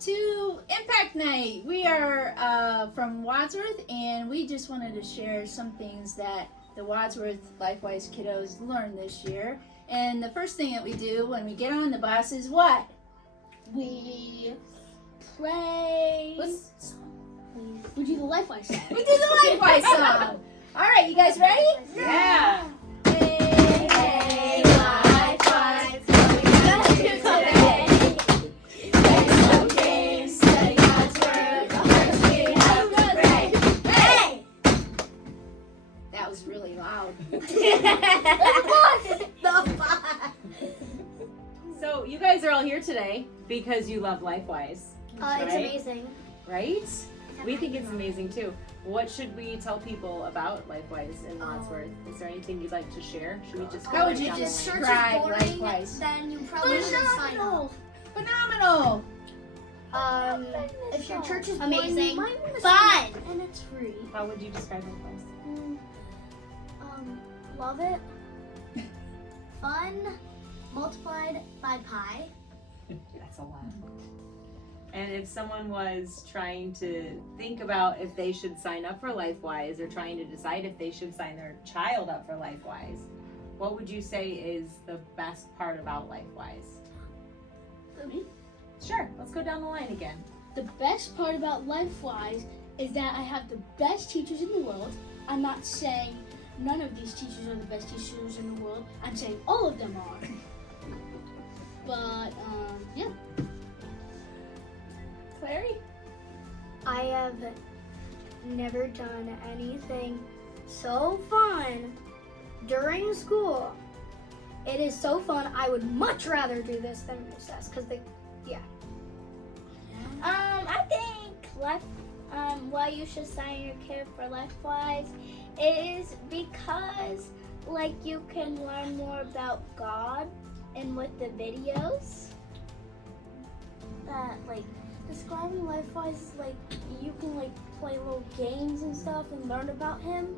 to Impact Night. We are from Wadsworth, and we just wanted to share some things that the Wadsworth LifeWise kiddos learned this year. And the first thing that we do when we get on the bus is what? We pray. We do the LifeWise song. We do the LifeWise song. All right, you guys ready? Yeah. Hey, LifeWise, what we gonna do today? Play some games, study God's word, first we have to pray. Hey! That was really loud. So you guys are all here today because you love LifeWise. It's amazing. Right? We think it's amazing too. What should we tell people about LifeWise in Wadsworth? Is there anything you'd like to share? Should we just go How would you down the just line? describe LifeWise? Then you probably should sign up. Phenomenal! If your church is amazing, boring, you might want to fun, sign up, and it's free. How would you describe LifeWise? Love it. Fun multiplied by pi. That's a lot. And if someone was trying to think about if they should sign up for LifeWise or trying to decide if they should sign their child up for LifeWise, what would you say is the best part about LifeWise? For me? Sure, let's go down the line again. The best part about LifeWise is that I have the best teachers in the world. I'm not saying none of these teachers are the best teachers in the world. I'm saying all of them are. But, yeah. Clary? I have never done anything so fun during school. It is so fun. I would much rather do this than recess because I think why you should sign your kid for LifeWise is because you can learn more about God and with the videos. That describing LifeWise is you can play little games and stuff and learn about him,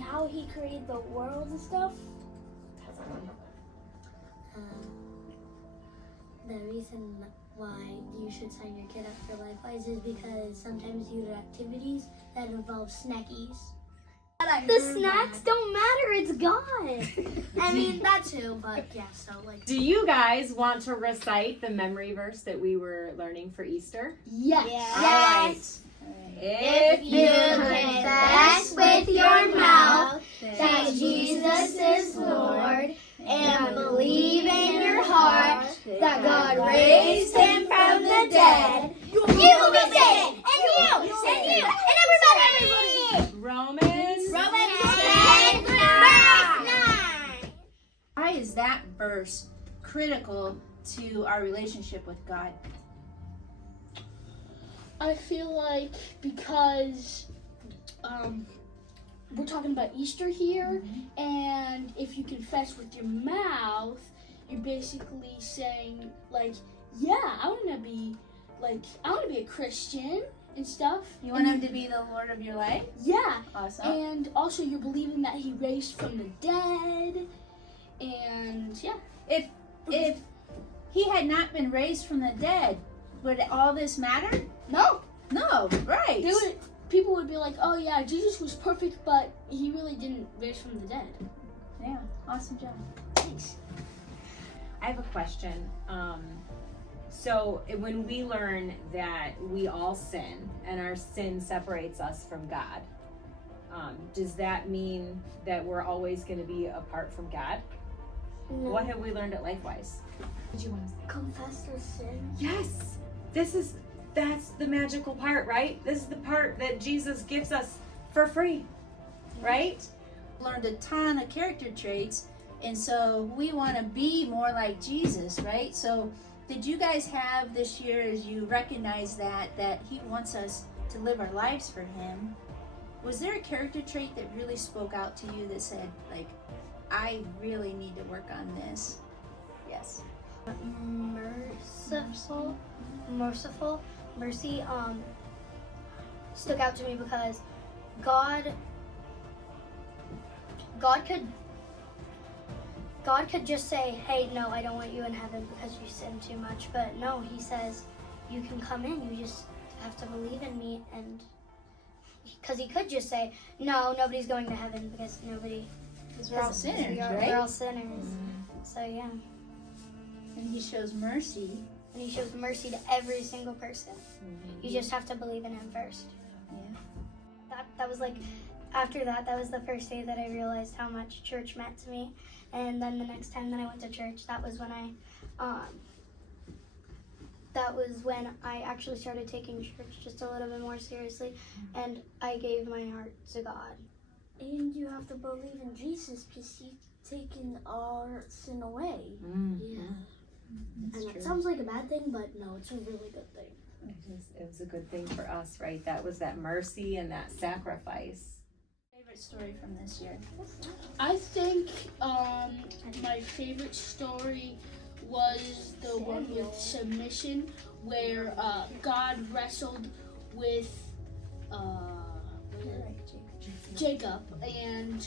how he created the world and stuff. The reason why you should sign your kid up for LifeWise is because sometimes you do activities that involve snackies. The snacks don't matter, it's God. I mean, that too, but yeah, Do you guys want to recite the memory verse that we were learning for Easter? Yes. All right. If you confess with your mouth that Jesus is Lord and believe in your heart that God raised him from the dead, you will be saved. And you, and everybody. Romans 10, verse 9. Why is that verse critical to our relationship with God? I feel because we're talking about Easter here, and if you confess with your mouth, you're basically saying I want to be a Christian and stuff. You want him to be the Lord of your life? Yeah. Awesome. And also you're believing that he raised from the dead, and yeah. If he had not been raised from the dead, would all this matter? No. No, right. People would be like, oh yeah, Jesus was perfect, but he really didn't raise from the dead. Yeah, awesome job. Thanks. I have a question. So when we learn that we all sin and our sin separates us from God, does that mean that we're always going to be apart from God? No. What have we learned at LifeWise? What did you want to say? Confess your sin. Yes, that's the magical part, right? This is the part that Jesus gives us for free, right? Learned a ton of character traits, and so we want to be more like Jesus, right? So did you guys have this year, as you recognize that he wants us to live our lives for him, was there a character trait that really spoke out to you that said, I really need to work on this? Yes. Mercy stuck out to me because God could just say, hey, no, I don't want you in heaven because you sin too much. But no, he says, you can come in. You just have to believe in me. And because he could just say, no, nobody's going to heaven because nobody. Because we're all sinners, right? We're all sinners. So yeah. And he shows mercy. And he shows mercy to every single person. You just have to believe in him first. Yeah. That was like, after that was the first day that I realized how much church meant to me. And then the next time that I went to church, that was when I actually started taking church just a little bit more seriously, and I gave my heart to God. And you have to believe in Jesus because he's taken our sin away. Yeah. And it sounds like a bad thing, but no, it's a really good thing. It was a good thing for us, right? That was that mercy and that sacrifice. Favorite story from this year? I think my favorite story was the one with submission, where God wrestled with Jacob, and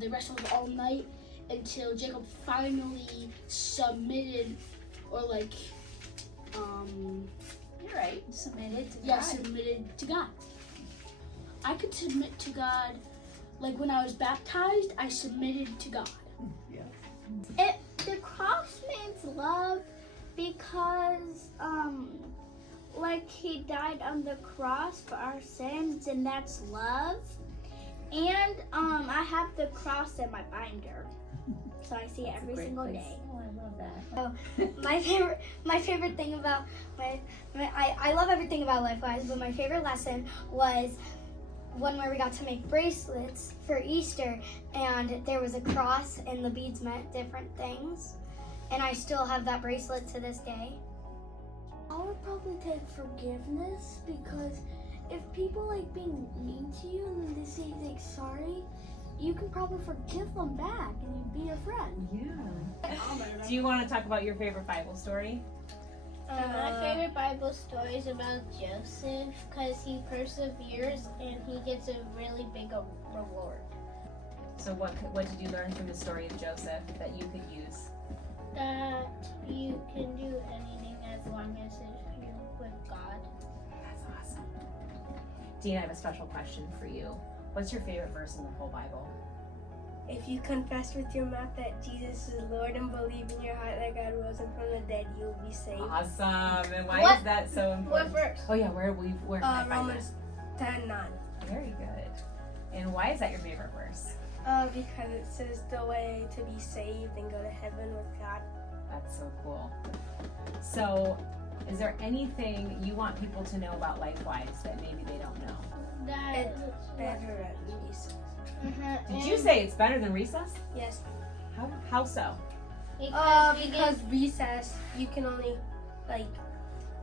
they wrestled all night until Jacob finally submitted, or like, You're right. Submitted to God. yeah, submitted to God. I could submit to God, like when I was baptized, I submitted to God. The cross means love because, like he died on the cross for our sins, and that's love. And I have the cross in my binder, so I see it every single day. Oh, I love that. So my favorite thing about I love everything about LifeWise, but my favorite lesson was one where we got to make bracelets for Easter, and there was a cross and the beads meant different things, and I still have that bracelet to this day. I would probably take forgiveness, because if people like being mean to you and then they say like sorry, you can probably forgive them back and be your friend. Yeah. Do you want to talk about your favorite Bible story? My favorite Bible story is about Joseph, because he perseveres and he gets a really big reward. So what did you learn from the story of Joseph that you could use? That you can do anything as long as it's you with God. That's awesome. Dean, I have a special question for you. What's your favorite verse in the whole Bible? If you confess with your mouth that Jesus is Lord and believe in your heart that God rose him from the dead, you will be saved. Awesome. And why is that so important? What verse? Oh yeah, where can I find Romans 10:9. that? Very good. And why is that your favorite verse? Because it says the way to be saved and go to heaven with God. That's so cool. So, is there anything you want people to know about LifeWise that maybe they don't know? It's better at recess. Did you say it's better than recess? Yes. How so? Because recess, you can only play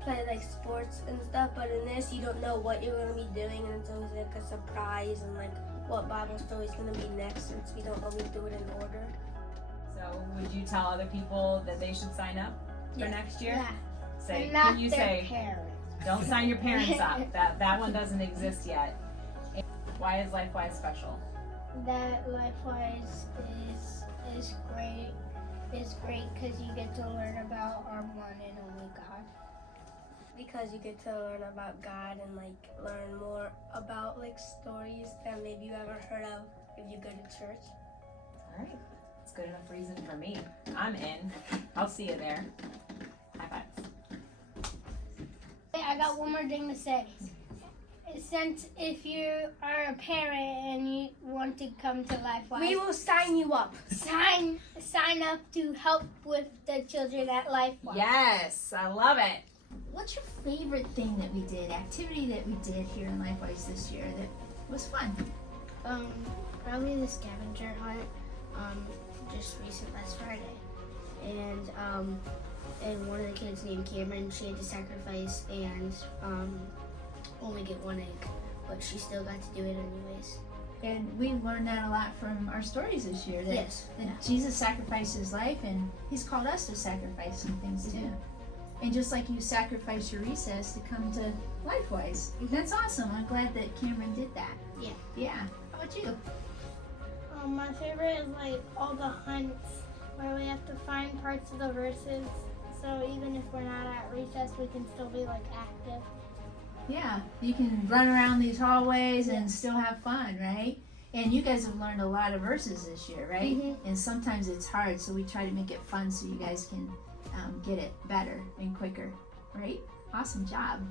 like sports and stuff, but in this you don't know what you're gonna be doing, and it's always like a surprise, and like what Bible story is gonna be next, since we don't always do it in order. So, would you tell other people that they should sign up for next year? Yeah. Say, Not can you their say, parents. don't sign your parents up. That one doesn't exist yet. And why is LifeWise special? That LifeWise is great. It's great because you get to learn about our one and only God. Because you get to learn about God and learn more about stories that maybe you haven't heard of if you go to church. All right. That's good enough reason for me. I'm in. I'll see you there. High fives. Hey, I got one more thing to say. Since if you are a parent and you want to come to LifeWise, We will sign you up. sign up to help with the children at LifeWise. Yes, I love it. What's your favorite thing that we did, activity that we did here in LifeWise this year that was fun? Probably the scavenger hunt, just last Friday. And one of the kids named Cameron, she had to sacrifice and only get one egg, but she still got to do it anyways. And we learned that a lot from our stories this year. That, Yes. that Jesus sacrificed his life, and he's called us to sacrifice some things too. And just like you sacrificed your recess to come to LifeWise. That's awesome. I'm glad that Cameron did that. Yeah. Yeah. How about you? My favorite is all the hunts where we have to find parts of the verses. so even if we're not at recess, we can still be like active. Yeah, you can run around these hallways and still have fun, right? And you guys have learned a lot of verses this year, right? And sometimes it's hard, so we try to make it fun so you guys can get it better and quicker, right? Awesome job.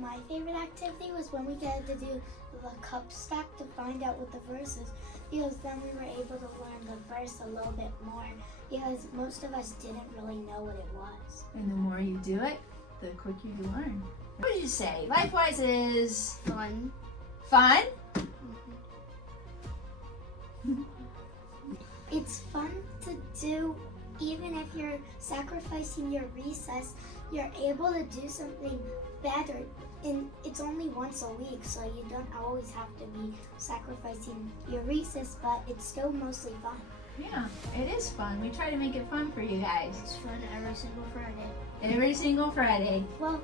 My favorite activity was when we got to do the cup stack to find out what the verse is, because then we were able to learn the verse a little bit more, because most of us didn't really know what it was. And the more you do it, the quicker you learn. What did you say? LifeWise is Fun. fun? It's fun to do, even if you're sacrificing your recess, you're able to do something better. And it's only once a week, so you don't always have to be sacrificing your recess, but it's still mostly fun. Yeah, it is fun. We try to make it fun for you guys. It's fun every single Friday. Every single Friday. Well,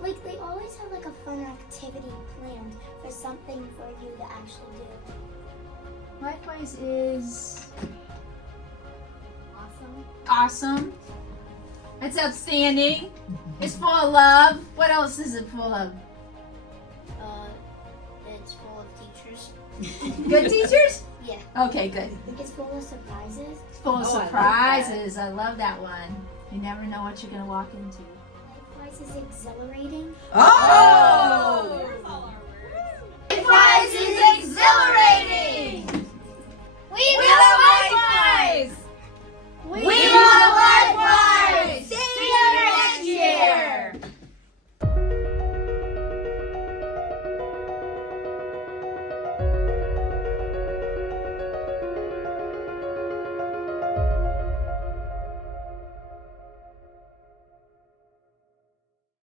like they always have like a fun activity planned for something for you to actually do. LifeWise is Awesome. awesome. It's outstanding. It's full of love. What else is it full of? It's full of teachers. Good teachers? Yeah. Okay, good. It's full of surprises. It's full of Oh, I like surprises. I love that one. You never know what you're going to walk into. LifeWise is exhilarating. Oh! There's all our words. LifeWise is exhilarating. We love LifeWise! We love LifeWise. See you next year.